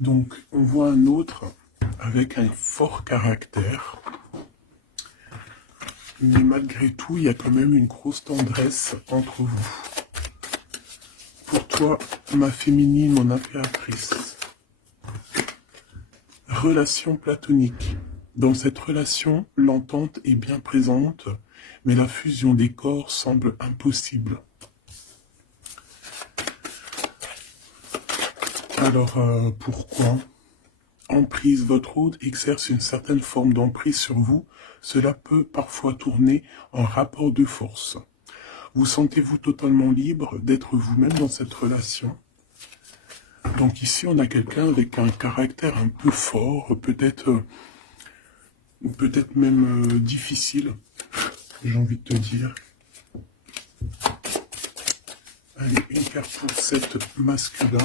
Donc, on voit un autre avec un fort caractère. Mais malgré tout, il y a quand même une grosse tendresse entre vous. Pour toi, ma féminine, mon impératrice. Relation platonique. Dans cette relation, l'entente est bien présente, mais la fusion des corps semble impossible. Alors, pourquoi? Emprise, votre hôte exerce une certaine forme d'emprise sur vous. Cela peut parfois tourner en rapport de force. Vous sentez-vous totalement libre d'être vous-même dans cette relation? Donc ici, on a quelqu'un avec un caractère un peu fort, peut-être même difficile, j'ai envie de te dire. Allez, une carte pour cette masculin.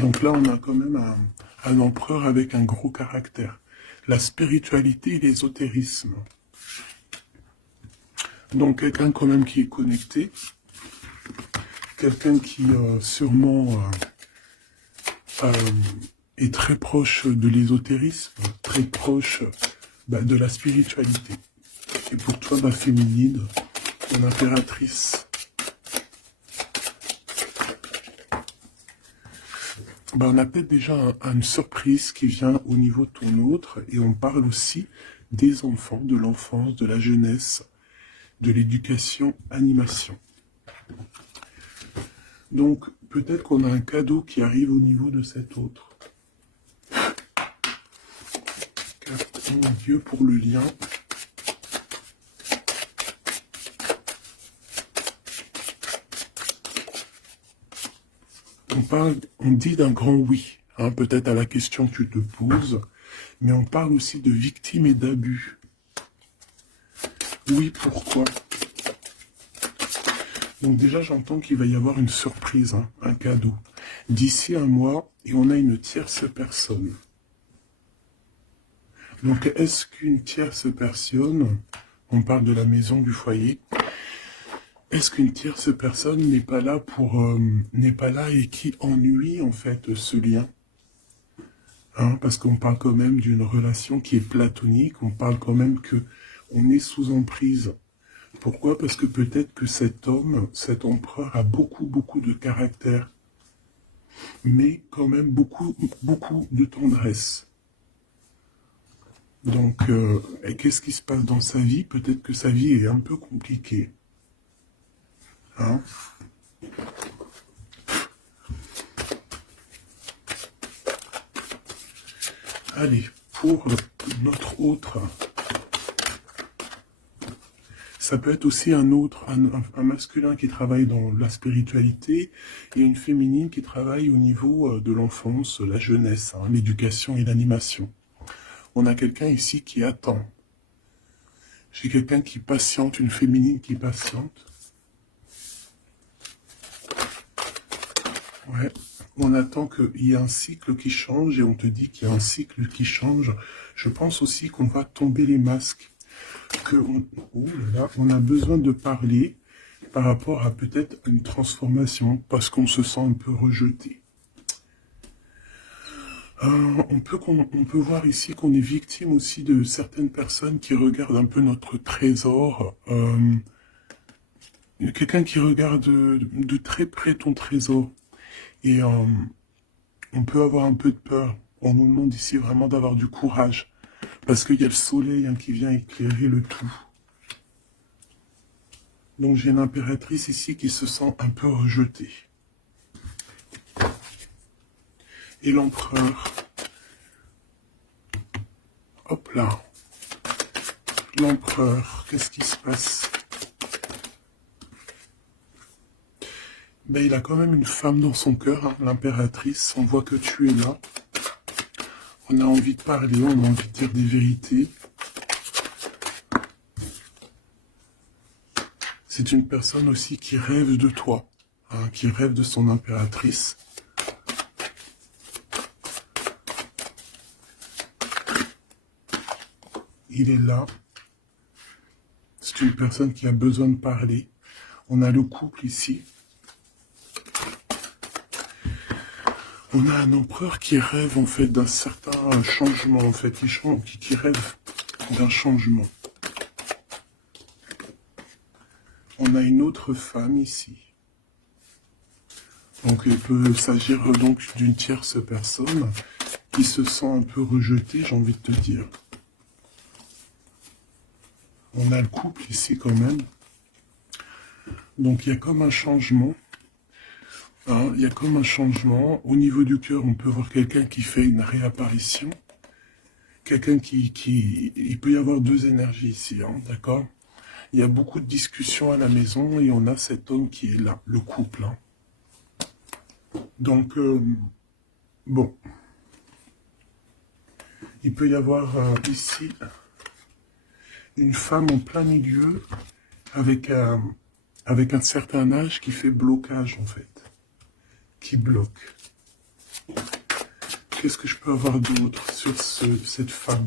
Donc là, on a quand même un empereur avec un gros caractère. La spiritualité et l'ésotérisme. Donc quelqu'un quand même qui est connecté. Quelqu'un qui sûrement est très proche de l'ésotérisme, très proche de la spiritualité. Et pour toi, ma féminine, mon impératrice. On a peut-être déjà une surprise qui vient au niveau de ton autre, et on parle aussi des enfants, de l'enfance, de la jeunesse, de l'éducation, animation. Donc, peut-être qu'on a un cadeau qui arrive au niveau de cet autre. Mon Dieu, pour le lien. On dit d'un grand oui, hein, peut-être à la question que tu te poses, mais on parle aussi de victimes et d'abus. Oui, pourquoi? Donc déjà, j'entends qu'il va y avoir une surprise, hein, un cadeau. D'ici un mois, et on a une tierce personne. Donc, est-ce qu'une tierce personne, on parle de la maison, du foyer, est-ce qu'une tierce personne n'est pas là n'est pas là et qui ennuie, en fait, ce lien? Hein, parce qu'on parle quand même d'une relation qui est platonique, on parle quand même que on est sous emprise. Pourquoi? Parce que peut-être que cet homme, cet empereur a beaucoup de caractère, mais quand même beaucoup de tendresse. Donc, qu'est-ce qui se passe dans sa vie? Peut-être que sa vie est un peu compliquée. Hein? Allez, pour notre autre, ça peut être aussi un masculin qui travaille dans la spiritualité et une féminine qui travaille au niveau de l'enfance, la jeunesse, hein, l'éducation et l'animation. On a quelqu'un ici qui attend. J'ai quelqu'un qui patiente, une féminine qui patiente. Ouais. On attend qu'il y ait un cycle qui change et on te dit qu'il y a un cycle qui change. Je pense aussi qu'on va tomber les masques. On a besoin de parler par rapport à peut-être une transformation parce qu'on se sent un peu rejeté. On peut voir ici qu'on est victime aussi de certaines personnes qui regardent un peu notre trésor. Quelqu'un qui regarde de très près ton trésor. Et on peut avoir un peu de peur. On nous demande ici vraiment d'avoir du courage. Parce qu'il y a le soleil, hein, qui vient éclairer le tout. Donc j'ai une impératrice ici qui se sent un peu rejetée. Et l'empereur. Hop là. L'empereur, qu'est-ce qui se passe? Il a quand même une femme dans son cœur, hein, l'impératrice. On voit que tu es là. On a envie de parler, on a envie de dire des vérités. C'est une personne aussi qui rêve de toi, hein, qui rêve de son impératrice. Il est là. C'est une personne qui a besoin de parler. On a le couple ici. On a un empereur qui rêve en fait d'un certain changement, en fait, qui rêve d'un changement. On a une autre femme ici. Donc il peut s'agir donc d'une tierce personne qui se sent un peu rejetée, j'ai envie de te dire. On a le couple ici quand même. Donc il y a comme un changement. Hein, il y a comme un changement. Au niveau du cœur, on peut voir quelqu'un qui fait une réapparition. Quelqu'un qui... Il peut y avoir deux énergies ici, hein, d'accord? Il y a beaucoup de discussions à la maison et on a cet homme qui est là, le couple. Hein. Donc, bon. Il peut y avoir ici une femme en plein milieu avec un certain âge qui fait blocage en fait. Qui bloque. Qu'est-ce que je peux avoir d'autre sur cette femme?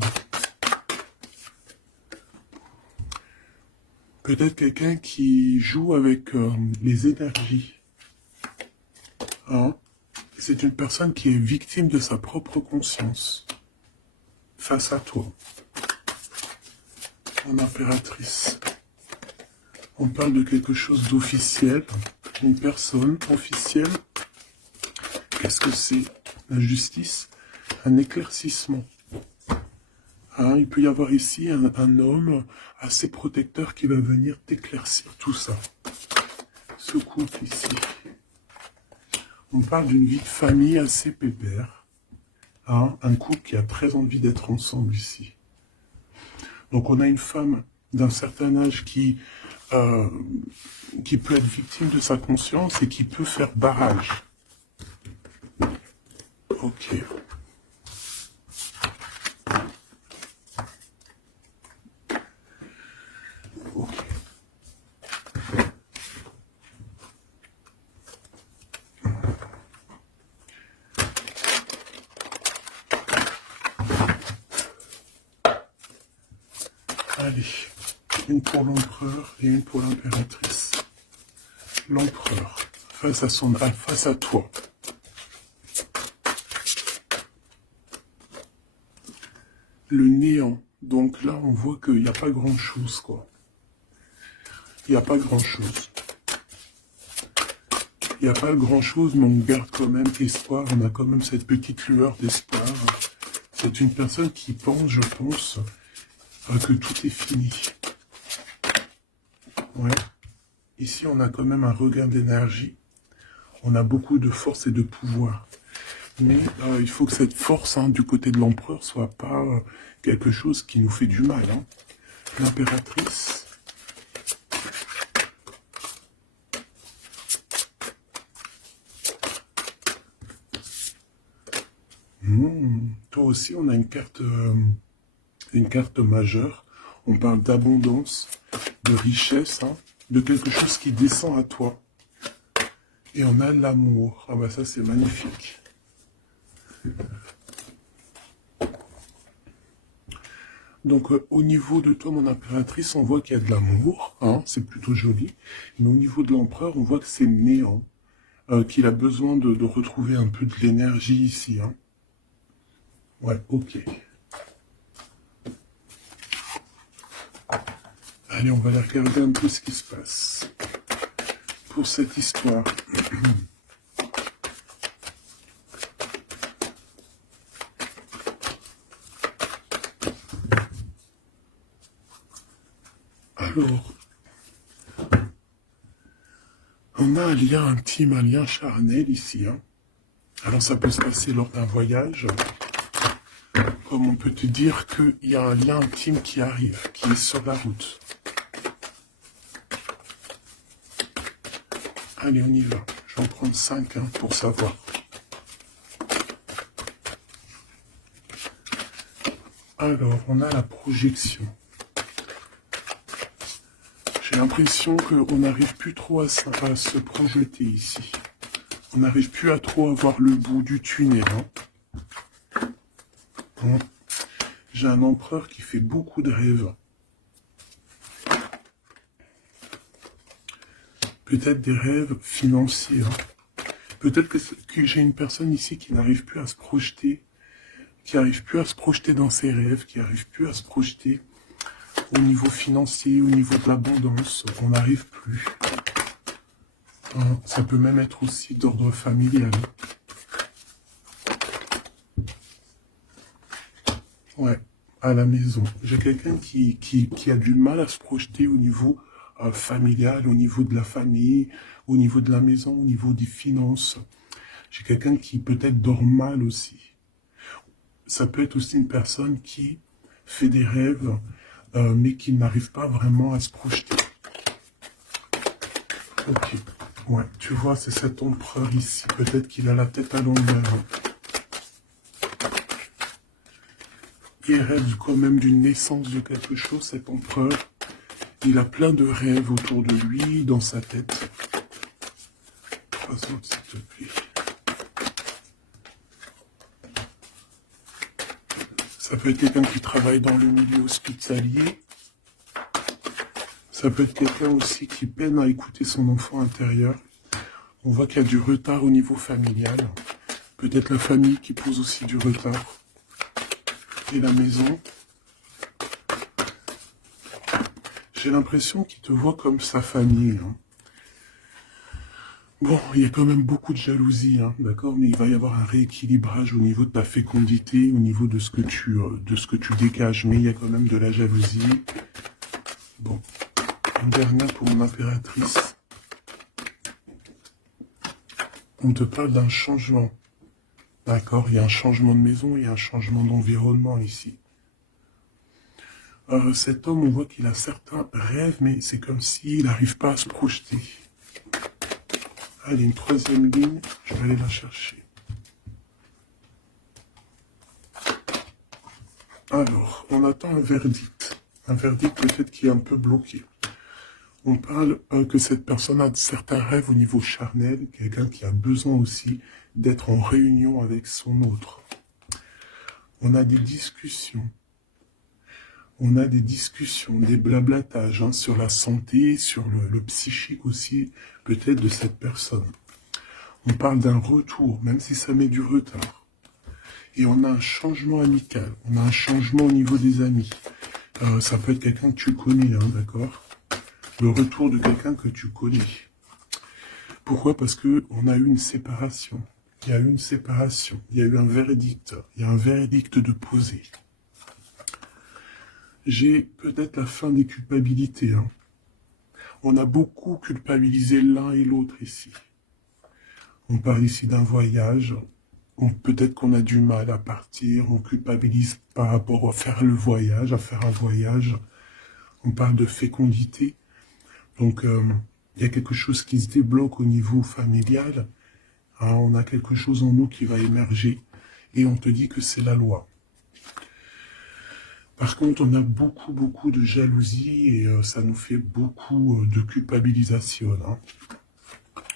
Peut-être quelqu'un qui joue avec les énergies. Hein? C'est une personne qui est victime de sa propre conscience. Face à toi. En impératrice. On parle de quelque chose d'officiel. Une personne officielle. Qu'est-ce que c'est? La justice? Un éclaircissement. Hein, il peut y avoir ici un homme assez protecteur qui va venir t'éclaircir tout ça. Ce couple ici. On parle d'une vie de famille assez pépère. Hein, un couple qui a très envie d'être ensemble ici. Donc on a une femme d'un certain âge qui peut être victime de sa conscience et qui peut faire barrage. Ok. Ok. Allez, une pour l'empereur et une pour l'impératrice. L'empereur, face à toi. Le néant. Donc là, on voit qu'il n'y a pas grand-chose, quoi. Il n'y a pas grand-chose. Il n'y a pas grand-chose, mais on garde quand même espoir. On a quand même cette petite lueur d'espoir. C'est une personne qui pense, je pense, que tout est fini. Ouais. Ici, on a quand même un regain d'énergie. On a beaucoup de force et de pouvoir. Mais il faut que cette force du côté de l'empereur soit pas quelque chose qui nous fait du mal. Hein. L'impératrice. Toi aussi, on a une carte majeure. On parle d'abondance, de richesse, hein, de quelque chose qui descend à toi. Et on a l'amour. Ah bah ça, c'est magnifique. Donc au niveau de toi, mon impératrice, on voit qu'il y a de l'amour, hein, c'est plutôt joli. Mais au niveau de l'empereur, on voit que c'est néant, qu'il a besoin de retrouver un peu de l'énergie ici. Hein. Ouais, ok. Allez, on va aller regarder un peu ce qui se passe pour cette histoire. Alors, on a un lien intime, un lien charnel ici. Hein. Alors, ça peut se passer lors d'un voyage. Comme on peut te dire qu'il y a un lien intime qui arrive, qui est sur la route. Allez, on y va. Je vais en prendre 5 pour savoir. Alors, on a la projection. J'ai l'impression qu'on n'arrive plus trop à se projeter ici. On n'arrive plus à trop avoir le bout du tunnel. Hein. J'ai un empereur qui fait beaucoup de rêves. Peut-être des rêves financiers. Hein. Peut-être que j'ai une personne ici qui n'arrive plus à se projeter, qui n'arrive plus à se projeter dans ses rêves, qui n'arrive plus à se projeter au niveau financier, au niveau de l'abondance. On n'arrive plus. Ça peut même être aussi d'ordre familial. Ouais, à la maison. J'ai quelqu'un qui a du mal à se projeter au niveau familial, au niveau de la famille, au niveau de la maison, au niveau des finances. J'ai quelqu'un qui peut-être dort mal aussi. Ça peut être aussi une personne qui fait des rêves, mais qui n'arrive pas vraiment à se projeter. Ok, ouais, tu vois, c'est cet empereur ici. Peut-être qu'il a la tête à l'envers. Il rêve quand même d'une naissance de quelque chose, cet empereur. Il a plein de rêves autour de lui, dans sa tête. Passe-moi, s'il te plaît. Ça peut être quelqu'un qui travaille dans le milieu hospitalier. Ça peut être quelqu'un aussi qui peine à écouter son enfant intérieur. On voit qu'il y a du retard au niveau familial. Peut-être la famille qui pose aussi du retard. Et la maison. J'ai l'impression qu'il te voit comme sa famille. Bon, il y a quand même beaucoup de jalousie, d'accord, mais il va y avoir un rééquilibrage au niveau de ta fécondité, au niveau de ce que tu dégages, mais il y a quand même de la jalousie. Bon, une dernière pour mon impératrice. On te parle d'un changement, d'accord, il y a un changement de maison, il y a un changement d'environnement ici. Cet homme, on voit qu'il a certains rêves, mais c'est comme s'il n'arrive pas à se projeter. Allez, une troisième ligne, je vais aller la chercher. Alors, on attend un verdict. Un verdict peut-être qui est un peu bloqué. On parle que cette personne a certains rêves au niveau charnel, quelqu'un qui a besoin aussi d'être en réunion avec son autre. On a des discussions. On a des discussions, des blablatages sur la santé, sur le psychique aussi, peut-être de cette personne. On parle d'un retour, même si ça met du retard. Et on a un changement amical, on a un changement au niveau des amis. Ça peut être quelqu'un que tu connais, d'accord? Le retour de quelqu'un que tu connais. Pourquoi? Parce que on a eu une séparation. Il y a eu une séparation, il y a eu un verdict. Il y a un verdict de poser. J'ai peut-être la fin des culpabilités. On a beaucoup culpabilisé l'un et l'autre ici. On parle ici d'un voyage. Peut-être qu'on a du mal à partir. On culpabilise par rapport à faire le voyage, à faire un voyage. On parle de fécondité. Donc, il y a quelque chose qui se débloque au niveau familial. On a quelque chose en nous qui va émerger. Et on te dit que c'est la loi. Par contre, on a beaucoup de jalousie et ça nous fait beaucoup de culpabilisation.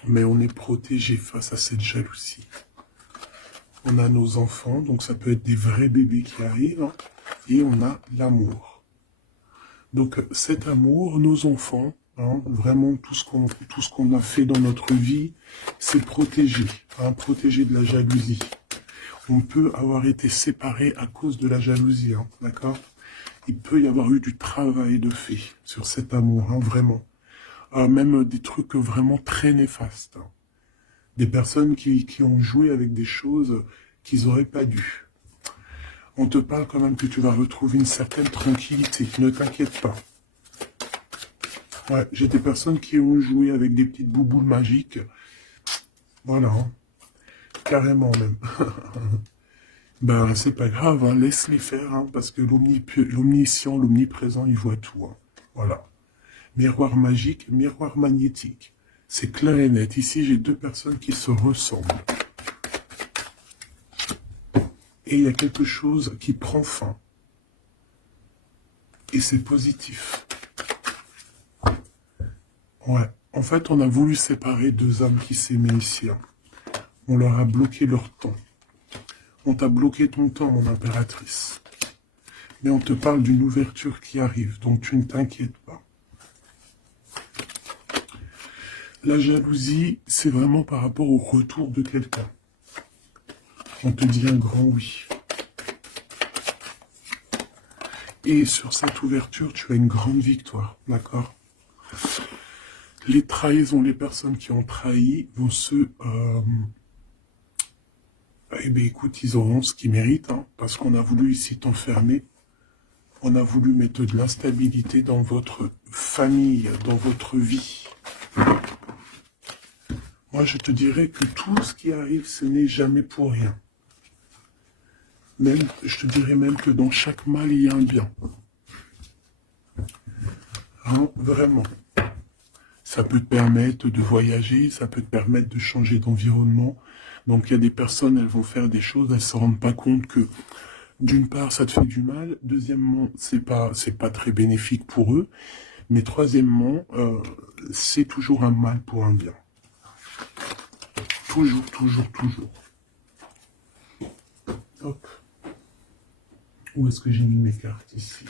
Mais on est protégé face à cette jalousie. On a nos enfants, donc ça peut être des vrais bébés qui arrivent. Et on a l'amour. Donc cet amour, nos enfants, vraiment tout ce qu'on a fait dans notre vie, c'est protégé. Protégé de la jalousie. On peut avoir été séparés à cause de la jalousie, d'accord? Il peut y avoir eu du travail de fait sur cet amour, vraiment. Même des trucs vraiment très néfastes. Des personnes qui ont joué avec des choses qu'ils n'auraient pas dû. On te parle quand même que tu vas retrouver une certaine tranquillité. Ne t'inquiète pas. Ouais, j'ai des personnes qui ont joué avec des petites bouboules magiques. Voilà. Carrément même. Ben, c'est pas grave, laisse-les faire, parce que l'omniscient, l'omniprésent, il voit tout. Voilà. Miroir magique, miroir magnétique. C'est clair et net. Ici, j'ai deux personnes qui se ressemblent. Et il y a quelque chose qui prend fin. Et c'est positif. Ouais. En fait, on a voulu séparer deux âmes qui s'aimaient ici. On leur a bloqué leur temps. On t'a bloqué ton temps, mon impératrice. Mais on te parle d'une ouverture qui arrive, donc tu ne t'inquiètes pas. La jalousie, c'est vraiment par rapport au retour de quelqu'un. On te dit un grand oui. Et sur cette ouverture, tu as une grande victoire, d'accord? Les trahisons, les personnes qui ont trahi vont se... eh bien, écoute, ils auront ce qu'ils méritent, hein, parce qu'on a voulu ici t'enfermer. On a voulu mettre de l'instabilité dans votre famille, dans votre vie. Moi, je te dirais que tout ce qui arrive, ce n'est jamais pour rien. Même, je te dirais même que dans chaque mal, il y a un bien. Hein, vraiment. Ça peut te permettre de voyager, ça peut te permettre de changer d'environnement. Donc, il y a des personnes, elles vont faire des choses, elles ne se rendent pas compte que, d'une part, ça te fait du mal. Deuxièmement, c'est pas très bénéfique pour eux. Mais troisièmement, c'est toujours un mal pour un bien. Toujours, toujours, toujours. Hop. Où est-ce que j'ai mis mes cartes ici?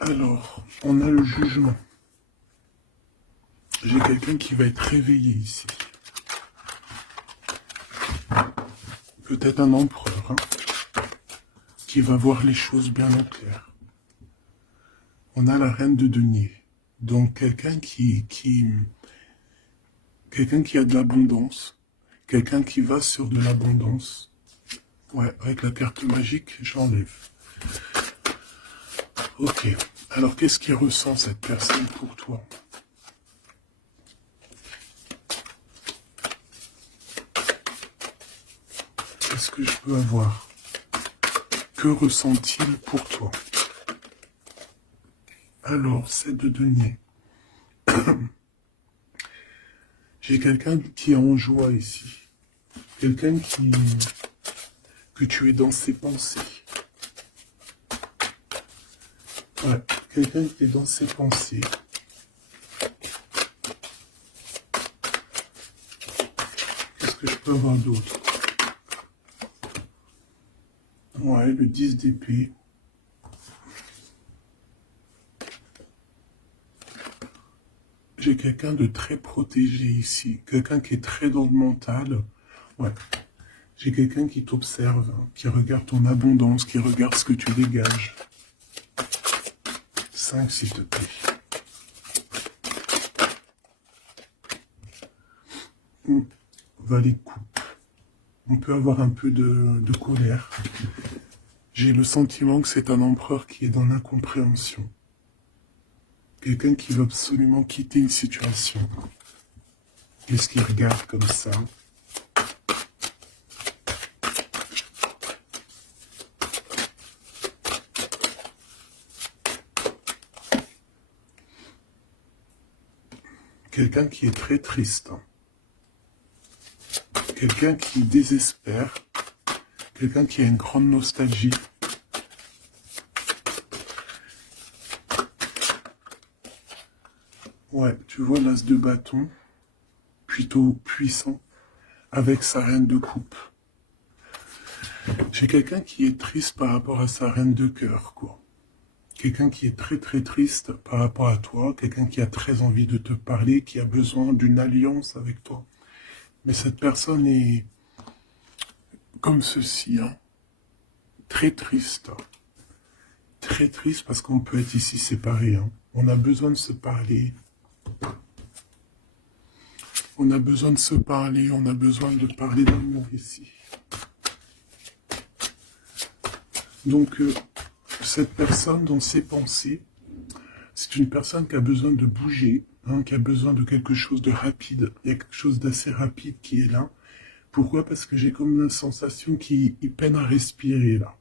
Alors, on a le jugement. J'ai quelqu'un qui va être réveillé ici. Peut-être un empereur, hein, qui va voir les choses bien au clair. On a la reine de denier. Donc, quelqu'un qui a de l'abondance. Quelqu'un qui va sur de l'abondance. Ouais, avec la carte magique, j'enlève. Ok. Alors, qu'est-ce qu'il ressent cette personne pour toi? Qu'est-ce que je peux avoir? Que ressent-il pour toi? Alors, c'est de denier. J'ai quelqu'un qui est en joie ici. Quelqu'un que tu es dans ses pensées. Ouais, quelqu'un qui est dans ses pensées. Qu'est-ce que je peux avoir d'autre? Ouais, le 10 d'épée. J'ai quelqu'un de très protégé ici. Quelqu'un qui est très dans le mental. Ouais. J'ai quelqu'un qui t'observe, hein, qui regarde ton abondance, qui regarde ce que tu dégages. 5, s'il te plaît. Valet de coupe. On peut avoir un peu de colère. J'ai le sentiment que c'est un empereur qui est dans l'incompréhension. Quelqu'un qui veut absolument quitter une situation. Qu'est-ce qu'il regarde comme ça? Quelqu'un qui est très triste. Quelqu'un qui désespère. Quelqu'un qui a une grande nostalgie. Ouais, tu vois l'as de bâton, plutôt puissant, avec sa reine de coupe. J'ai quelqu'un qui est triste par rapport à sa reine de cœur, quoi. Quelqu'un qui est très très triste par rapport à toi, quelqu'un qui a très envie de te parler, qui a besoin d'une alliance avec toi. Mais cette personne est comme ceci, hein, très triste. Très triste parce qu'on peut être ici séparés. Hein. On a besoin de se parler. On a besoin de se parler, on a besoin de parler d'amour ici. Donc, cette personne, dans ses pensées, c'est une personne qui a besoin de bouger, hein, qui a besoin de quelque chose de rapide. Il y a quelque chose d'assez rapide qui est là. Pourquoi? Parce que j'ai comme la sensation qu'il peine à respirer, là.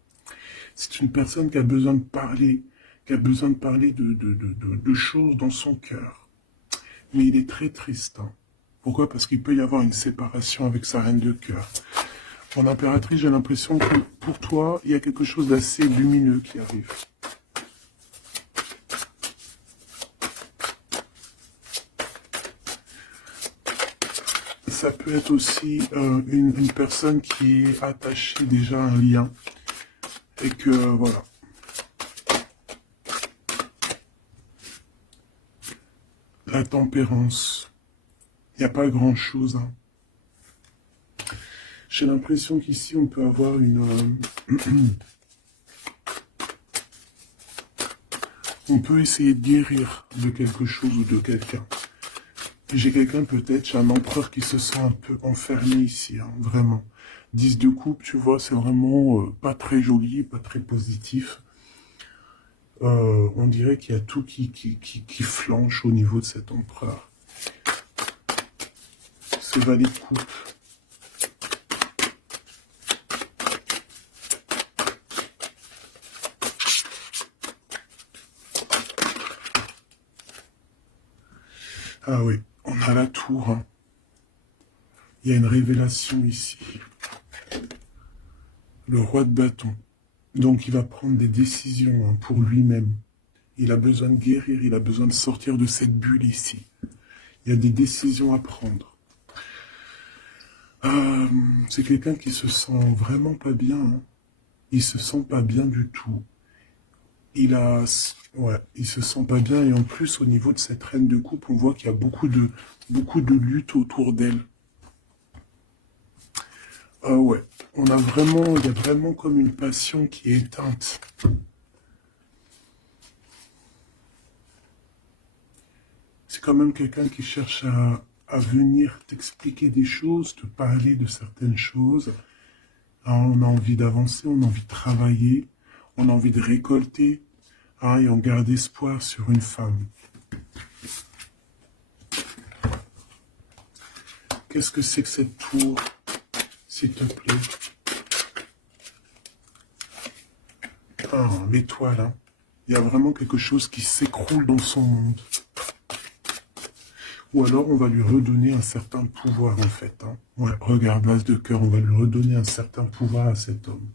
C'est une personne qui a besoin de parler, de choses dans son cœur. Mais il est très triste, hein. Pourquoi? Parce qu'il peut y avoir une séparation avec sa reine de cœur. Mon impératrice, j'ai l'impression que pour toi, il y a quelque chose d'assez lumineux qui arrive. Ça peut être aussi une personne qui est attachée déjà à un lien. Et que, voilà. La tempérance. Il n'y a pas grand-chose. Hein. J'ai l'impression qu'ici, on peut avoir une... on peut essayer de guérir de quelque chose ou de quelqu'un. J'ai quelqu'un peut-être, j'ai un empereur qui se sent un peu enfermé ici, hein, vraiment. 10 de coupe, tu vois, c'est vraiment pas très joli, pas très positif. On dirait qu'il y a tout qui flanche au niveau de cet empereur. Ce valet de coupe. Ah oui, on a la tour. Hein. Il y a une révélation ici. Le roi de bâton. Donc il va prendre des décisions hein, pour lui-même. Il a besoin de guérir, il a besoin de sortir de cette bulle ici. Il y a des décisions à prendre. C'est quelqu'un qui se sent vraiment pas bien. Hein. Il se sent pas bien du tout. Ouais, il se sent pas bien. Et en plus, au niveau de cette reine de coupe, on voit qu'il y a beaucoup de lutte autour d'elle. Ouais, il y a vraiment comme une passion qui est éteinte. C'est quand même quelqu'un qui cherche à venir t'expliquer des choses, te parler de certaines choses. Hein, on a envie d'avancer, on a envie de travailler, on a envie de récolter, hein, et on garde espoir sur une femme. Qu'est-ce que c'est que cette tour, s'il te plaît? Ah, l'étoile, hein. Il y a vraiment quelque chose qui s'écroule dans son monde. Ou alors on va lui redonner un certain pouvoir en fait. Hein. Ouais, regarde, l'as de cœur, on va lui redonner un certain pouvoir à cet homme.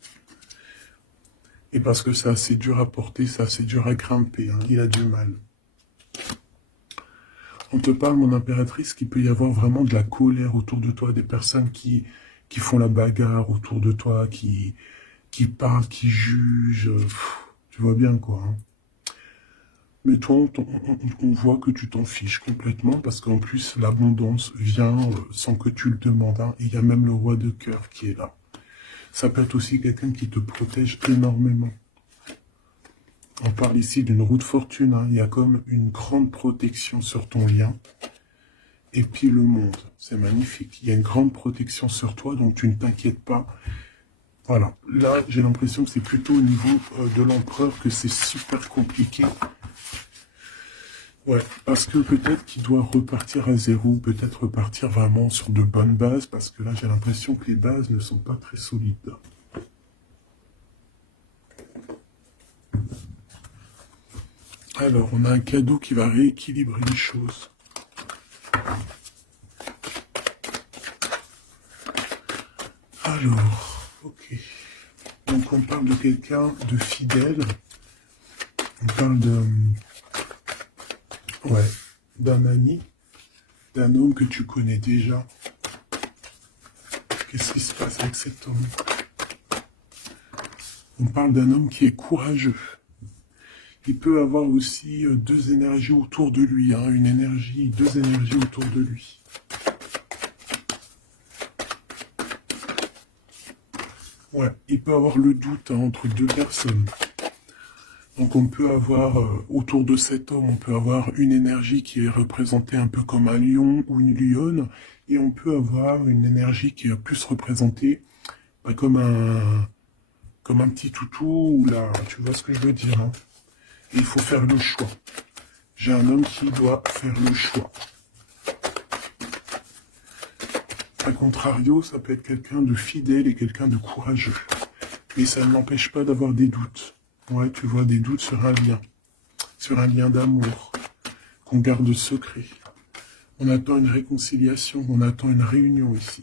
Et parce que c'est assez dur à porter, c'est assez dur à grimper, hein. Il a du mal. On te parle, mon impératrice, qu'il peut y avoir vraiment de la colère autour de toi, des personnes qui font la bagarre autour de toi, qui parlent, qui jugent. Tu vois bien quoi. Hein. Mais toi, on voit que tu t'en fiches complètement parce qu'en plus, l'abondance vient sans que tu le demandes. Hein. Il y a même le roi de cœur qui est là. Ça peut être aussi quelqu'un qui te protège énormément. On parle ici d'une roue de fortune. Hein. Il y a comme une grande protection sur ton lien. Et puis le monde, c'est magnifique. Il y a une grande protection sur toi, donc tu ne t'inquiètes pas. Voilà. Là, j'ai l'impression que c'est plutôt au niveau de l'empereur que c'est super compliqué. Ouais, parce que peut-être qu'il doit repartir à zéro, peut-être repartir vraiment sur de bonnes bases, parce que là, j'ai l'impression que les bases ne sont pas très solides. Alors, on a un cadeau qui va rééquilibrer les choses. Alors, ok. Donc, on parle de quelqu'un de fidèle. On parle de... Ouais, d'un ami, d'un homme que tu connais déjà. Qu'est-ce qui se passe avec cet homme? On parle d'un homme qui est courageux. Il peut avoir aussi deux énergies autour de lui, hein, deux énergies autour de lui. Ouais, il peut avoir le doute hein, entre deux personnes. Donc on peut avoir, autour de cet homme, on peut avoir une énergie qui est représentée un peu comme un lion ou une lionne, et on peut avoir une énergie qui est plus représentée bah, comme un petit toutou, ou là, tu vois ce que je veux dire. Hein. Il faut faire le choix. J'ai un homme qui doit faire le choix. A contrario, ça peut être quelqu'un de fidèle et quelqu'un de courageux. Mais ça ne l'empêche pas d'avoir des doutes. Ouais, tu vois, des doutes sur un lien d'amour, qu'on garde secret. On attend une réconciliation, on attend une réunion ici.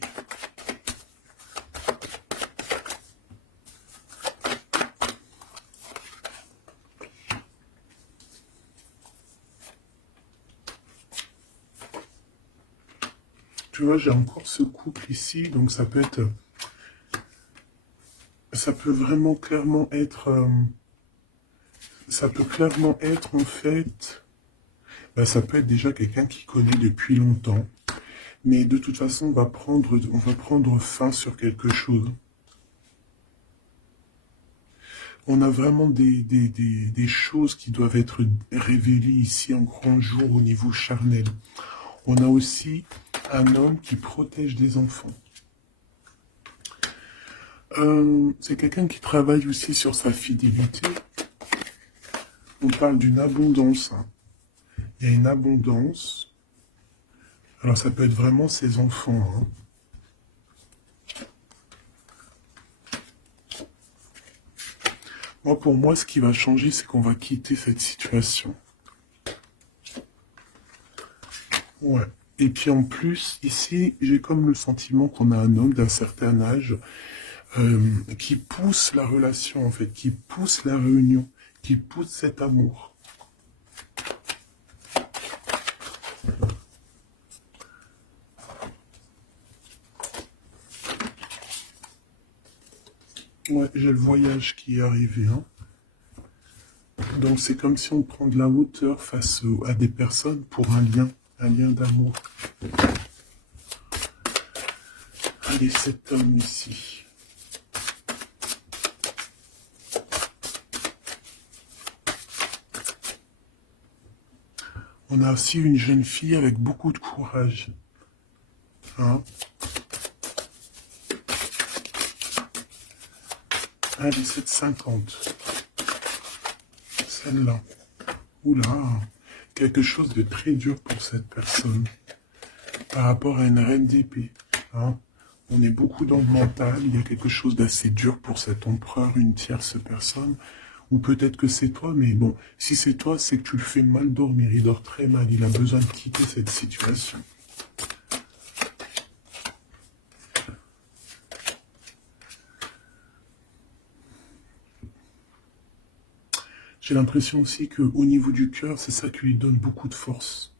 Tu vois, j'ai encore ce couple ici, donc ça peut être... Ça peut vraiment clairement être... ça peut clairement être, en fait... Ben, ça peut être déjà quelqu'un qui connaît depuis longtemps. Mais de toute façon, on va prendre fin sur quelque chose. On a vraiment des choses qui doivent être révélées ici en grand jour au niveau charnel. On a aussi un homme qui protège des enfants. C'est quelqu'un qui travaille aussi sur sa fidélité. On parle d'une abondance. Hein. Il y a une abondance. Alors ça peut être vraiment ses enfants. Hein. Moi, pour moi, ce qui va changer, c'est qu'on va quitter cette situation. Ouais. Et puis en plus, ici, j'ai comme le sentiment qu'on a un homme d'un certain âge qui pousse la relation, en fait, qui pousse la réunion, qui pousse cet amour. Ouais, j'ai le voyage qui est arrivé. Hein. Donc c'est comme si on prend de la hauteur face à des personnes pour un lien d'amour. Allez, cet homme ici. On a aussi une jeune fille avec beaucoup de courage. Hein? Allez, 7,50. Celle-là. Oula, quelque chose de très dur pour cette personne. Par rapport à une reine d'épée. Hein? On est beaucoup dans le mental. Il y a quelque chose d'assez dur pour cet empereur, une tierce personne. Ou peut-être que c'est toi, mais bon, si c'est toi, c'est que tu le fais mal dormir. Il dort très mal. Il a besoin de quitter cette situation. J'ai l'impression aussi qu'au niveau du cœur, c'est ça qui lui donne beaucoup de force.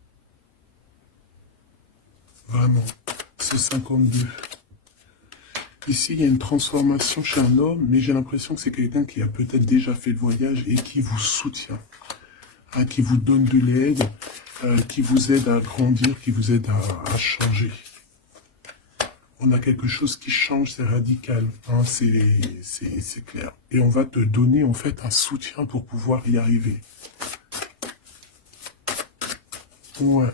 Vraiment. Ce 52. Ici, il y a une transformation chez un homme, mais j'ai l'impression que c'est quelqu'un qui a peut-être déjà fait le voyage et qui vous soutient. Hein, qui vous donne de l'aide, qui vous aide à grandir, qui vous aide à changer. On a quelque chose qui change, c'est radical, hein, c'est clair. Et on va te donner en fait un soutien pour pouvoir y arriver. Ouais.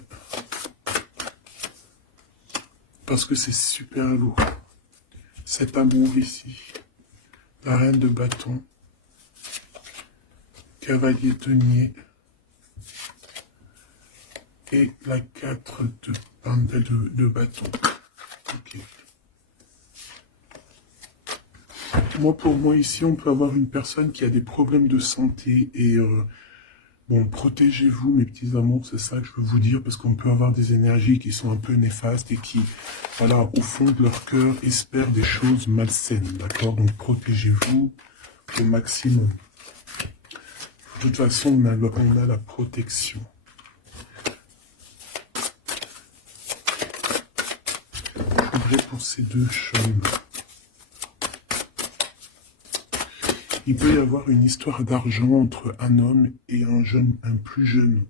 Parce que c'est super lourd. Cet amour ici. La reine de bâton. Cavalier denier. Et la 4 de bâton. Ok. Moi, pour moi, ici, on peut avoir une personne qui a des problèmes de santé et... bon, protégez-vous, mes petits amours, c'est ça que je veux vous dire, parce qu'on peut avoir des énergies qui sont un peu néfastes et qui, voilà, au fond de leur cœur, espèrent des choses malsaines, d'accord? Donc, protégez-vous au maximum. De toute façon, on a la protection. Pour ces deux chemins. Il peut y avoir une histoire d'argent entre un homme et un plus jeune.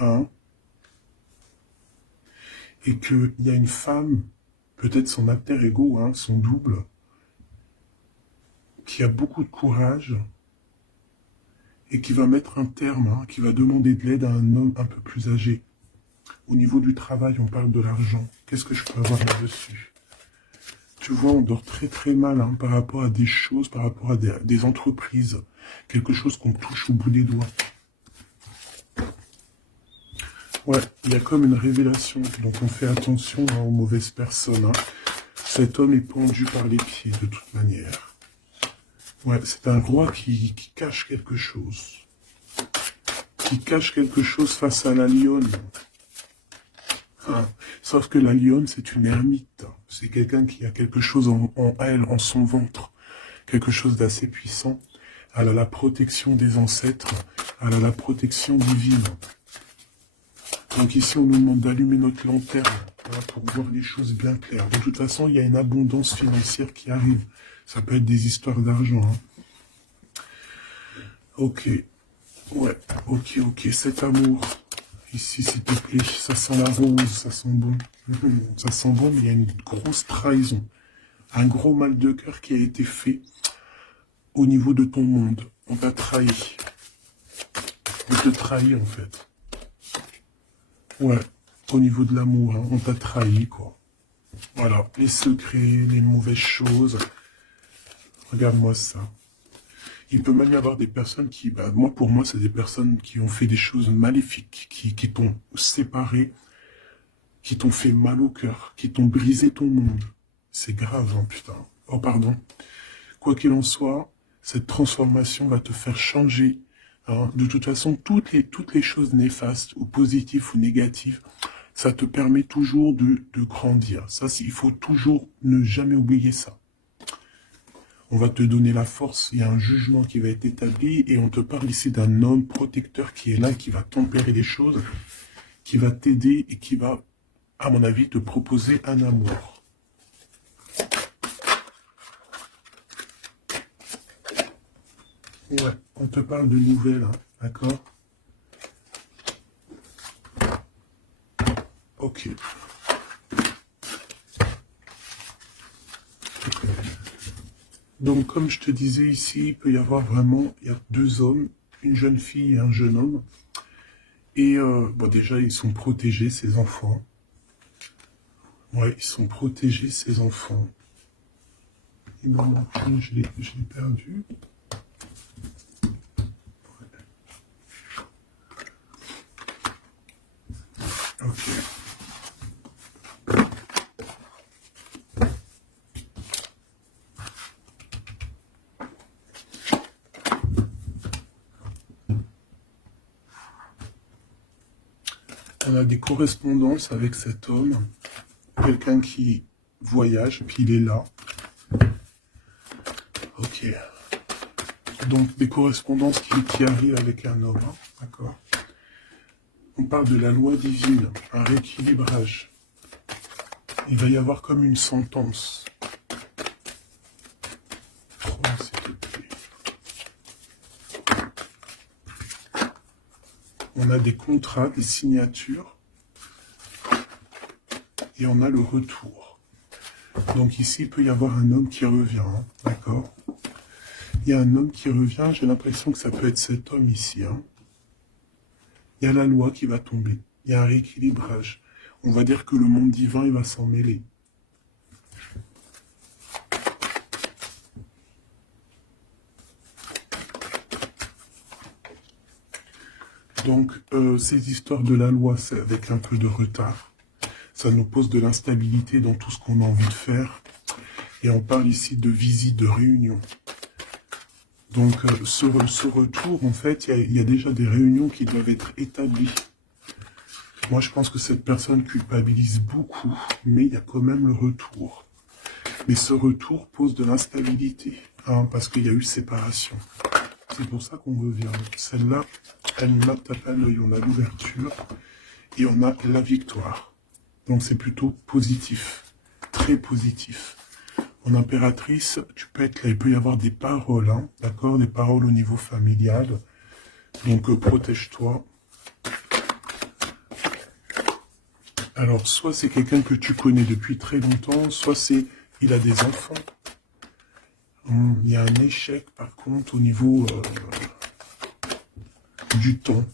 Hein? Et qu'il y a une femme, peut-être son alter ego, hein, son double, qui a beaucoup de courage et qui va mettre un terme, hein, qui va demander de l'aide à un homme un peu plus âgé. Au niveau du travail, on parle de l'argent. Qu'est-ce que je peux avoir là-dessus? Tu vois, on dort très très mal hein, par rapport à des choses, par rapport à des entreprises. Quelque chose qu'on touche au bout des doigts. Ouais, il y a comme une révélation. Donc on fait attention hein, aux mauvaises personnes. Hein. Cet homme est pendu par les pieds de toute manière. Ouais, c'est un roi qui cache quelque chose. Qui cache quelque chose face à la lionne. Hein. Sauf que la lionne, c'est une ermite. C'est quelqu'un qui a quelque chose en elle, en son ventre. Quelque chose d'assez puissant. Elle a la protection des ancêtres. Elle a la protection divine. Donc ici, on nous demande d'allumer notre lanterne. hein, pour voir les choses bien claires. De toute façon, il y a une abondance financière qui arrive. Ça peut être des histoires d'argent. Hein. Ok. Ouais. Ok, ok. Cet amour. Ici, s'il te plaît. Ça sent la rose. Ça sent bon. Ça sent bon, mais il y a une grosse trahison. Un gros mal de cœur qui a été fait au niveau de ton monde. On t'a trahi. On te trahit, en fait. Ouais. Au niveau de l'amour, hein, on t'a trahi, quoi. Voilà. Les secrets, les mauvaises choses. Regarde-moi ça. Il peut même y avoir des personnes qui, bah, pour moi, c'est des personnes qui ont fait des choses maléfiques, qui t'ont séparé, qui t'ont fait mal au cœur, qui t'ont brisé ton monde. C'est grave, hein, putain. Oh, pardon. Quoi qu'il en soit, cette transformation va te faire changer. Hein. De toute façon, toutes les choses néfastes, ou positives ou négatives, ça te permet toujours de grandir. Ça, il faut toujours ne jamais oublier ça. On va te donner la force, il y a un jugement qui va être établi et on te parle ici d'un homme protecteur qui est là, qui va tempérer les choses, qui va t'aider et qui va, à mon avis, te proposer un amour. Ouais, on te parle de nouvelles, hein, d'accord? Ok. Donc, comme je te disais ici, il peut y avoir vraiment, il y a deux hommes, une jeune fille et un jeune homme. Et, bon, déjà, ils sont protégés, ces enfants. Ouais, ils sont protégés, ces enfants. Il m'en manque une, je l'ai perdu. Ok. On a des correspondances avec cet homme, quelqu'un qui voyage, puis il est là. Ok. Donc des correspondances qui arrivent avec un homme, hein, d'accord. On parle de la loi divine, un rééquilibrage. Il va y avoir comme une sentence. S'il te plaît. On a des contrats, des signatures, et on a le retour. Donc ici, il peut y avoir un homme qui revient, hein, d'accord. Il y a un homme qui revient, j'ai l'impression que ça peut être cet homme ici. Hein. Il y a la loi qui va tomber, il y a un rééquilibrage. On va dire que le monde divin, il va s'en mêler. Donc, ces histoires de la loi, c'est avec un peu de retard. Ça nous pose de l'instabilité dans tout ce qu'on a envie de faire. Et on parle ici de visite, de réunion. Donc, ce retour, en fait, il y a déjà des réunions qui doivent être établies. Moi, je pense que cette personne culpabilise beaucoup, mais il y a quand même le retour. Mais ce retour pose de l'instabilité, hein, parce qu'il y a eu séparation. C'est pour ça qu'on revient. Celle-là, elle ne tape pas l'œil. On a l'ouverture et on a la victoire. Donc c'est plutôt positif, très positif. En impératrice, tu peux être là, il peut y avoir des paroles, hein, d'accord, des paroles au niveau familial. Donc protège-toi. Alors soit c'est quelqu'un que tu connais depuis très longtemps, soit c'est il a des enfants. Il y a un échec par contre au niveau du temps.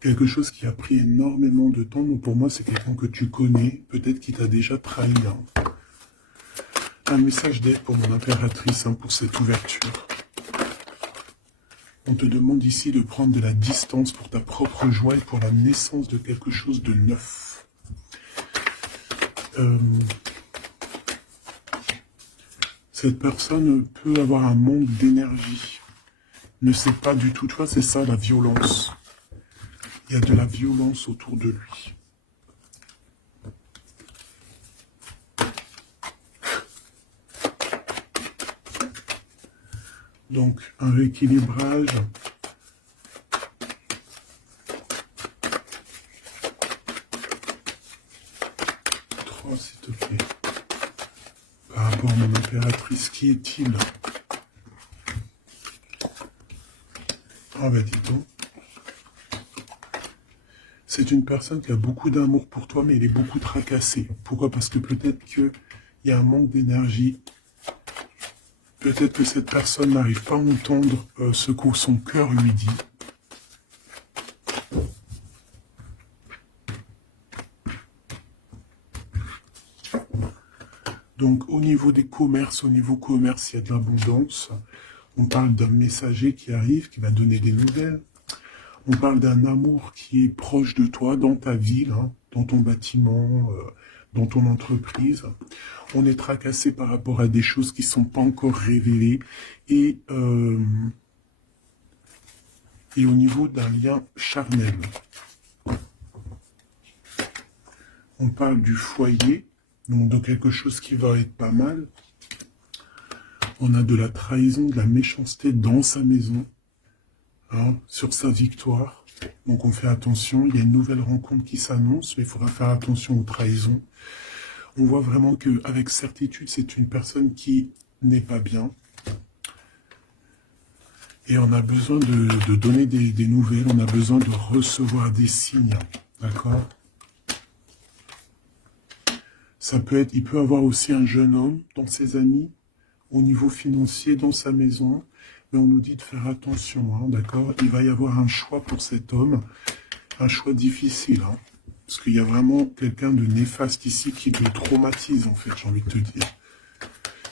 Quelque chose qui a pris énormément de temps. Donc pour moi, c'est quelqu'un que tu connais, peut-être qui t'a déjà trahi. Hein. Un message d'aide pour mon impératrice, hein, pour cette ouverture. On te demande ici de prendre de la distance pour ta propre joie et pour la naissance de quelque chose de neuf. Cette personne peut avoir un manque d'énergie. Ne sait pas du tout. Tu vois, c'est ça la violence. Il y a de la violence autour de lui. Donc, un rééquilibrage. toi, s'il te plaît. Par rapport à mon impératrice, qui est-il? Ah ben dis donc. C'est une personne qui a beaucoup d'amour pour toi, mais elle est beaucoup tracassée. Pourquoi? Parce que peut-être qu'il y a un manque d'énergie. Peut-être que cette personne n'arrive pas à entendre ce que son cœur lui dit. Donc au niveau des commerces, au niveau commerce, il y a de l'abondance. On parle d'un messager qui arrive, qui va donner des nouvelles. On parle d'un amour qui est proche de toi, dans ta ville, hein, dans ton bâtiment, dans ton entreprise. On est tracassé par rapport à des choses qui ne sont pas encore révélées. Et au niveau d'un lien charnel. On parle du foyer, donc de quelque chose qui va être pas mal. On a de la trahison, de la méchanceté dans sa maison, hein, sur sa victoire. Donc on fait attention, il y a une nouvelle rencontre qui s'annonce, mais il faudra faire attention aux trahisons. On voit vraiment qu'avec certitude, c'est une personne qui n'est pas bien. Et on a besoin de donner des nouvelles, on a besoin de recevoir des signes, d'accord? Ça peut être, il peut avoir aussi un jeune homme dans ses amis, au niveau financier, dans sa maison, mais on nous dit de faire attention, hein, d'accord? Il va y avoir un choix pour cet homme, un choix difficile, hein, parce qu'il y a vraiment quelqu'un de néfaste ici qui le traumatise, en fait, j'ai envie de te dire.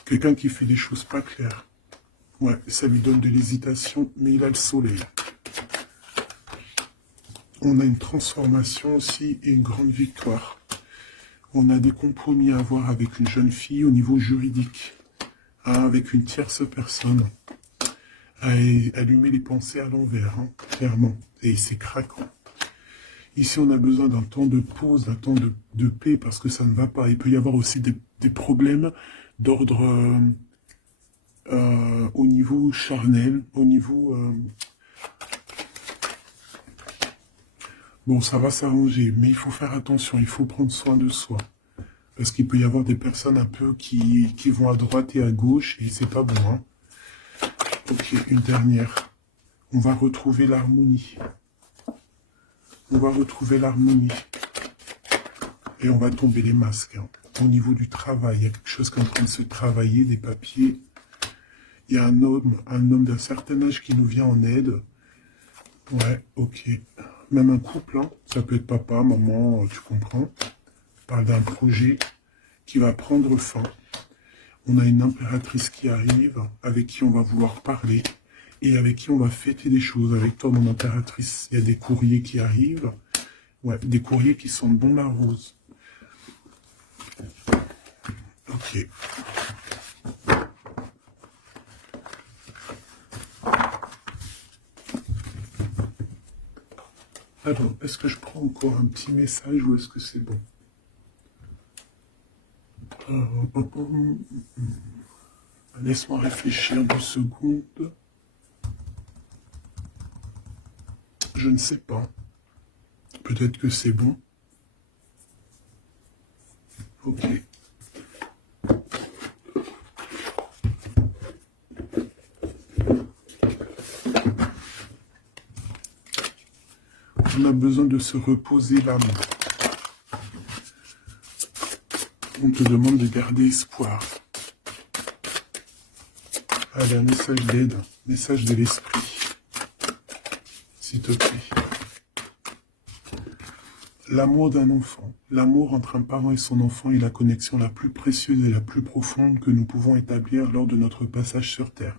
Quelqu'un qui fait des choses pas claires. Ouais, ça lui donne de l'hésitation, mais il a le soleil. On a une transformation aussi et une grande victoire. On a des compromis à avoir avec une jeune fille au niveau juridique, hein, avec une tierce personne. À allumer les pensées à l'envers, hein, clairement. Et c'est craquant. Ici, on a besoin d'un temps de pause, d'un temps de paix, parce que ça ne va pas. Il peut y avoir aussi des problèmes d'ordre au niveau charnel, au niveau... Bon, ça va s'arranger, mais il faut faire attention, il faut prendre soin de soi. Parce qu'il peut y avoir des personnes un peu qui vont à droite et à gauche, et c'est pas bon, hein. Ok, une dernière. On va retrouver l'harmonie. On va retrouver l'harmonie. Et on va tomber les masques, hein. Au niveau du travail, il y a quelque chose qui est en train de se travailler, des papiers. Il y a un homme d'un certain âge qui nous vient en aide. Ouais, ok. Même un couple, hein. Ça peut être papa, maman, tu comprends. On parle d'un projet qui va prendre fin. On a une impératrice qui arrive, avec qui on va vouloir parler, et avec qui on va fêter des choses. Avec toi, mon impératrice, il y a des courriers qui arrivent. Ouais, des courriers qui sentent bon la rose. Ok. Alors, est-ce que je prends encore un petit message ou est-ce que c'est bon? Laisse-moi réfléchir 2 secondes. Je ne sais pas. Peut-être que c'est bon. Ok. On a besoin de se reposer l'âme. On te demande de garder espoir. Allez, un message d'aide, message de l'esprit. S'il te plaît. L'amour d'un enfant, l'amour entre un parent et son enfant est la connexion la plus précieuse et la plus profonde que nous pouvons établir lors de notre passage sur Terre.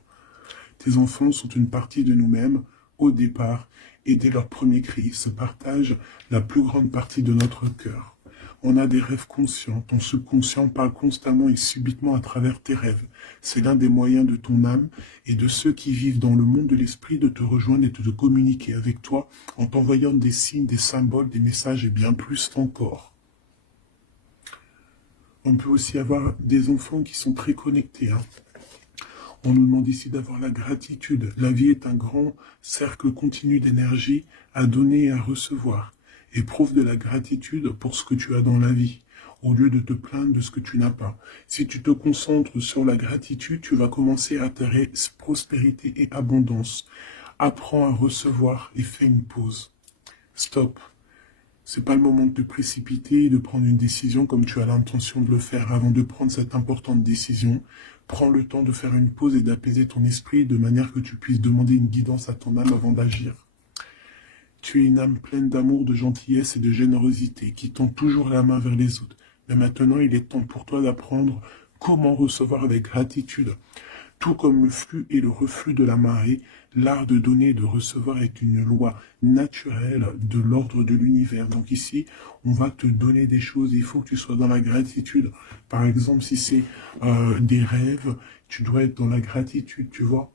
Tes enfants sont une partie de nous-mêmes au départ et dès leur premier cri, ils se partagent la plus grande partie de notre cœur. On a des rêves conscients, ton subconscient parle constamment et subitement à travers tes rêves. C'est l'un des moyens de ton âme et de ceux qui vivent dans le monde de l'esprit de te rejoindre et de te communiquer avec toi en t'envoyant des signes, des symboles, des messages et bien plus encore. On peut aussi avoir des enfants qui sont très connectés, hein. On nous demande ici d'avoir la gratitude. La vie est un grand cercle continu d'énergie à donner et à recevoir. Éprouve de la gratitude pour ce que tu as dans la vie. au lieu de te plaindre de ce que tu n'as pas. Si tu te concentres sur la gratitude, tu vas commencer à attirer prospérité et abondance. Apprends à recevoir et fais une pause. Stop. C'est pas le moment de te précipiter et de prendre une décision comme tu as l'intention de le faire. Avant de prendre cette importante décision, prends le temps de faire une pause et d'apaiser ton esprit de manière que tu puisses demander une guidance à ton âme avant d'agir. Tu es une âme pleine d'amour, de gentillesse et de générosité, qui tend toujours la main vers les autres. Mais maintenant, il est temps pour toi d'apprendre comment recevoir avec gratitude. Tout comme le flux et le reflux de la marée, l'art de donner et de recevoir est une loi naturelle de l'ordre de l'univers. Donc ici, on va te donner des choses, il faut que tu sois dans la gratitude. Par exemple, si c'est des rêves, tu dois être dans la gratitude, tu vois.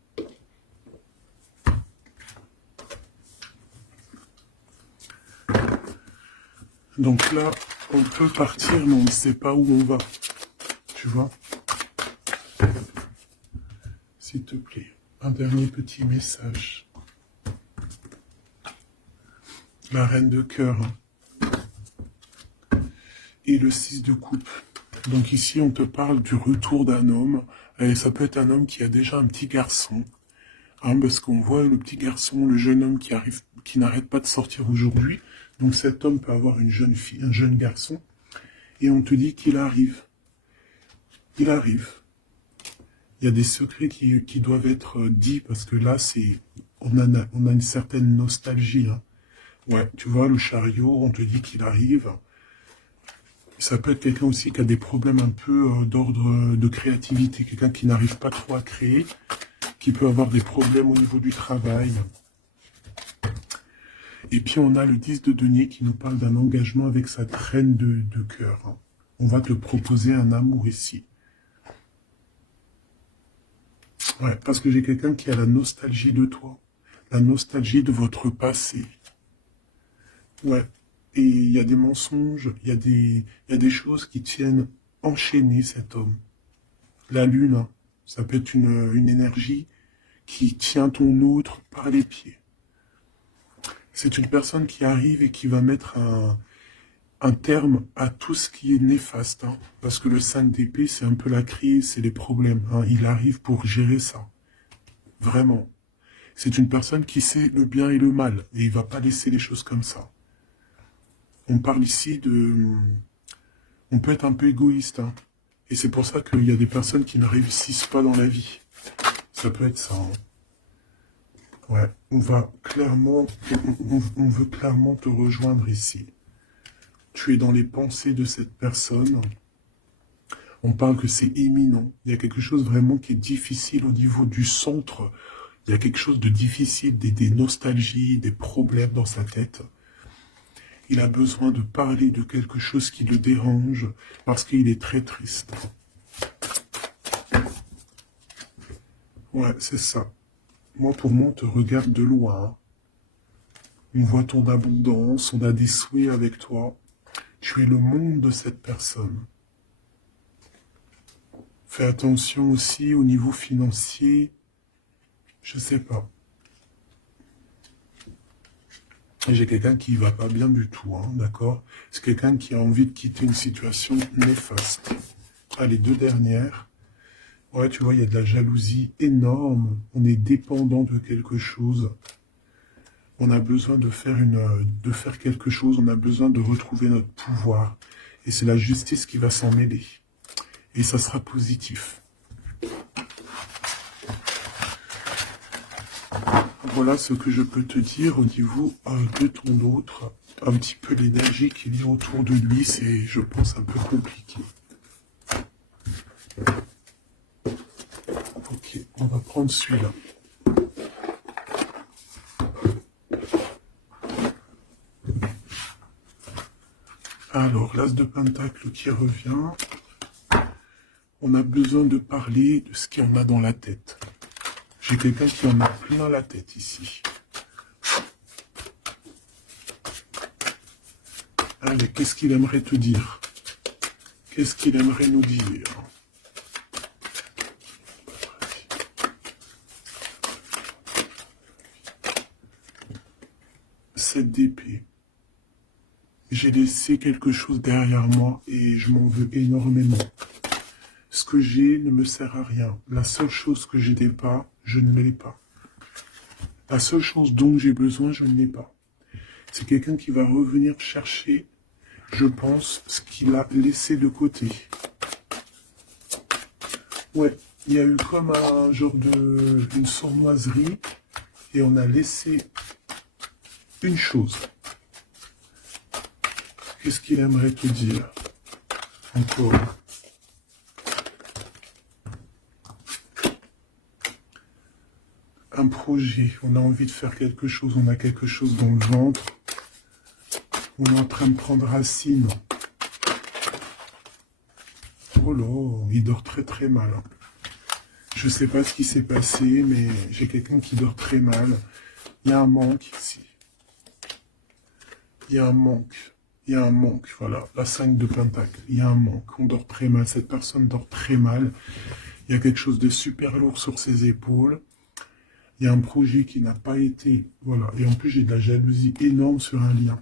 Donc là, on peut partir, mais on ne sait pas où on va. Tu vois? S'il te plaît, un dernier petit message. La reine de cœur. Et le 6 de coupe. Donc ici, on te parle du retour d'un homme. Et ça peut être un homme qui a déjà un petit garçon. Hein, parce qu'on voit le petit garçon, le jeune homme qui n'arrête pas de sortir aujourd'hui. Donc cet homme peut avoir une jeune fille, un jeune garçon. Et on te dit qu'il arrive. Il arrive. Il y a des secrets qui doivent être dits parce que là, on a une certaine nostalgie. Hein. Ouais, tu vois, le chariot, on te dit qu'il arrive. Ça peut être quelqu'un aussi qui a des problèmes un peu d'ordre de créativité, quelqu'un qui n'arrive pas trop à créer, qui peut avoir des problèmes au niveau du travail. Et puis on a le 10 de denier qui nous parle d'un engagement avec sa reine de cœur. Hein. On va te proposer un amour ici. Ouais, parce que j'ai quelqu'un qui a la nostalgie de toi, la nostalgie de votre passé. Ouais, et il y a des mensonges, il y a des choses qui tiennent enchaîner cet homme. La lune, hein, ça peut être une énergie qui tient ton autre par les pieds. C'est une personne qui arrive et qui va mettre un terme à tout ce qui est néfaste. Hein, parce que le 5 d'épée, c'est un peu la crise, c'est les problèmes. Hein, il arrive pour gérer ça. Vraiment. C'est une personne qui sait le bien et le mal. Et il ne va pas laisser les choses comme ça. On parle ici de... On peut être un peu égoïste. Hein, et c'est pour ça qu'il y a des personnes qui ne réussissent pas dans la vie. Ça peut être ça. Hein. Ouais, on veut clairement te rejoindre ici. Tu es dans les pensées de cette personne. On parle que c'est imminent. Il y a quelque chose vraiment qui est difficile au niveau du centre. Il y a quelque chose de difficile, des nostalgies, des problèmes dans sa tête. Il a besoin de parler de quelque chose qui le dérange parce qu'il est très triste. Ouais, c'est ça. Moi, pour moi, on te regarde de loin. On voit ton abondance, on a des souhaits avec toi. Tu es le monde de cette personne. Fais attention aussi au niveau financier. Je sais pas. J'ai quelqu'un qui va pas bien du tout, hein, d'accord? C'est quelqu'un qui a envie de quitter une situation néfaste. Ah, les deux dernières. Ouais, tu vois, il y a de la jalousie énorme. On est dépendant de quelque chose. On a besoin de faire quelque chose. On a besoin de retrouver notre pouvoir. Et c'est la justice qui va s'en mêler. Et ça sera positif. Voilà ce que je peux te dire au niveau de ton autre. Un petit peu l'énergie qu'il y a autour de lui, c'est, je pense, un peu compliqué. Ok, on va prendre celui-là. Alors, l'as de pentacle qui revient. On a besoin de parler de ce qu'il y en a dans la tête. J'ai quelqu'un qui en a plein la tête ici. Allez, qu'est-ce qu'il aimerait te dire? Qu'est-ce qu'il aimerait nous dire? Cette d'épée. J'ai laissé quelque chose derrière moi et je m'en veux énormément. Ce que j'ai ne me sert à rien. La seule chose que je n'ai pas, je ne l'ai pas. La seule chose dont j'ai besoin, je ne l'ai pas. C'est quelqu'un qui va revenir chercher, je pense, ce qu'il a laissé de côté. Ouais, il y a eu comme un genre une sournoiserie et on a laissé une chose. Qu'est-ce qu'il aimerait te dire encore? Un projet, on a envie de faire quelque chose, on a quelque chose dans le ventre, on est en train de prendre racine. Oh là, il dort très très mal. Je sais pas ce qui s'est passé, mais j'ai quelqu'un qui dort très mal. Il y a un manque ici. Il y a un manque. Il y a un manque, voilà. La 5 de Pentacle. Il y a un manque. On dort très mal. Cette personne dort très mal. Il y a quelque chose de super lourd sur ses épaules. Il y a un projet qui n'a pas été... Voilà. Et en plus, j'ai de la jalousie énorme sur un lien.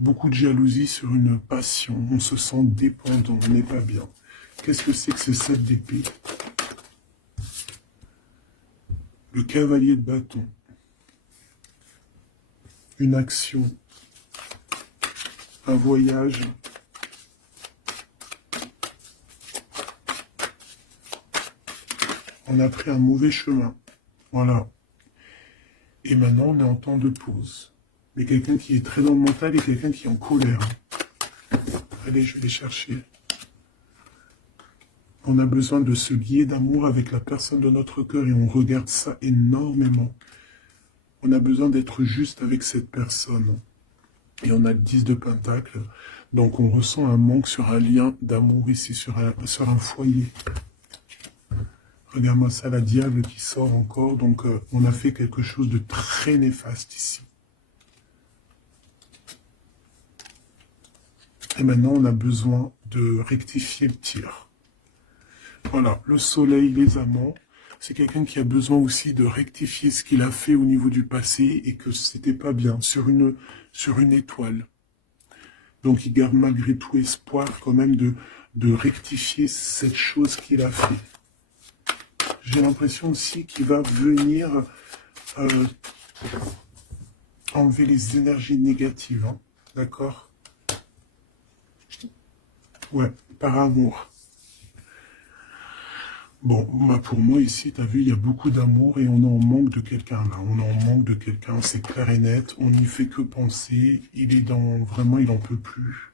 Beaucoup de jalousie sur une passion. On se sent dépendant. On n'est pas bien. Qu'est-ce que c'est que ce 7 d'épée? Le cavalier de bâton. Une action. Un voyage. On a pris un mauvais chemin. Voilà. Et maintenant, on est en temps de pause. Mais quelqu'un qui est très dans le mental et quelqu'un qui est en colère. Allez, je vais les chercher. On a besoin de se lier d'amour avec la personne de notre cœur et on regarde ça énormément. On a besoin d'être juste avec cette personne. Et on a le 10 de Pentacle. Donc on ressent un manque sur un lien d'amour ici, sur un foyer. Regarde-moi ça, la diable qui sort encore. Donc on a fait quelque chose de très néfaste ici. Et maintenant on a besoin de rectifier le tir. Voilà, le soleil, les amants. C'est quelqu'un qui a besoin aussi de rectifier ce qu'il a fait au niveau du passé et que c'était pas bien, sur une étoile. Donc il garde malgré tout espoir quand même de rectifier cette chose qu'il a fait. J'ai l'impression aussi qu'il va venir enlever les énergies négatives. Hein, d'accord? Ouais, par amour. Bon, bah pour moi ici, tu as vu, il y a beaucoup d'amour et on est en manque de quelqu'un là. On est en manque de quelqu'un, c'est clair et net. On n'y fait que penser. Il est dans... Vraiment, il n'en peut plus.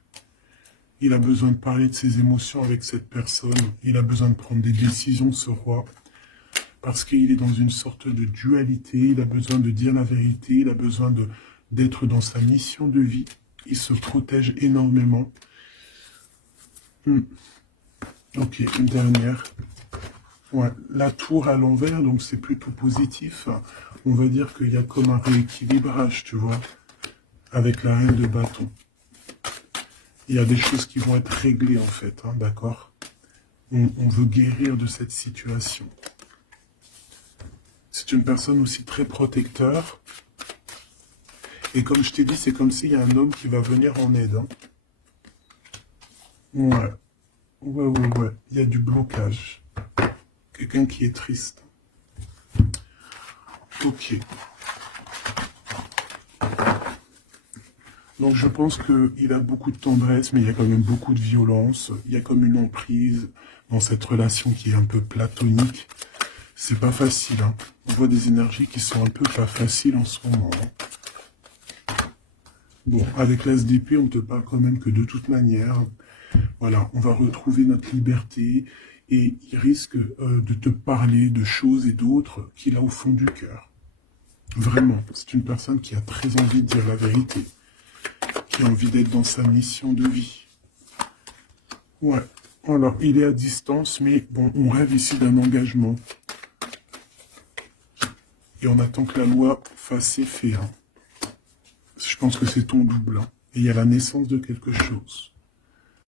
Il a besoin de parler de ses émotions avec cette personne. Il a besoin de prendre des décisions, ce roi. Parce qu'il est dans une sorte de dualité. Il a besoin de dire la vérité. Il a besoin d'être dans sa mission de vie. Il se protège énormément. Ok, une dernière. Ouais, la tour à l'envers, donc c'est plutôt positif. On va dire qu'il y a comme un rééquilibrage, tu vois, avec la reine de bâton. Il y a des choses qui vont être réglées, en fait, hein, d'accord? On veut guérir de cette situation. C'est une personne aussi très protecteur. Et comme je t'ai dit, c'est comme s'il y a un homme qui va venir en aide. Hein. Ouais. Ouais. Il y a du blocage. Quelqu'un qui est triste. Ok. Donc je pense qu'il a beaucoup de tendresse, mais il y a quand même beaucoup de violence. Il y a comme une emprise dans cette relation qui est un peu platonique. C'est pas facile. Hein. On voit des énergies qui sont un peu pas faciles en ce moment. Bon, avec l'As d'épée, on te parle quand même que de toute manière, voilà, on va retrouver notre liberté. Et il risque de te parler de choses et d'autres qu'il a au fond du cœur. Vraiment, c'est une personne qui a très envie de dire la vérité, qui a envie d'être dans sa mission de vie. Ouais, alors il est à distance, mais bon, on rêve ici d'un engagement. Et on attend que la loi fasse effet. Hein. Je pense que c'est ton double. Hein. Et il y a la naissance de quelque chose.